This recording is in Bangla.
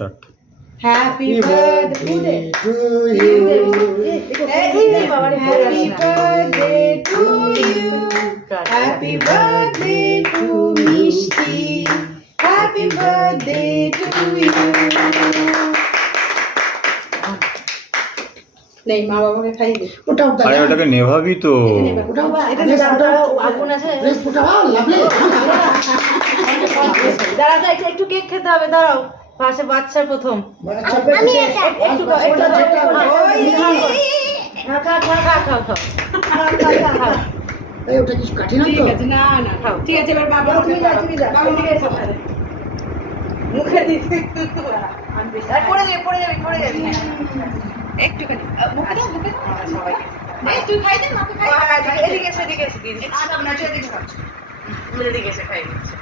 Start. Happy birthday to you, happy birthday to you, happy birthday to Mishti, happy birthday to you. নেই, মা বাবাকে খাইয়ে দে। ওটা আরে ওটাকে নেভাবি তো। আগুন আছে, দাঁড়া দাঁড়া, একটু কেক খেতে হবে, দাঁড়াও। পাশে বাচ্চার প্রথম, একটু খাও, একটু খাও। ওটা কিছু কাঠি না তো? না না, খাও, ঠিক আছে। এবার বাবা তুমি যাও, মুখে দিতে পড়ে যাবি একটুখানি মুখে সবাইকে। তুই খাই দে, মাকে খাই। এদিকে এসে দিদি, এদিকে এসে খাই দিচ্ছে।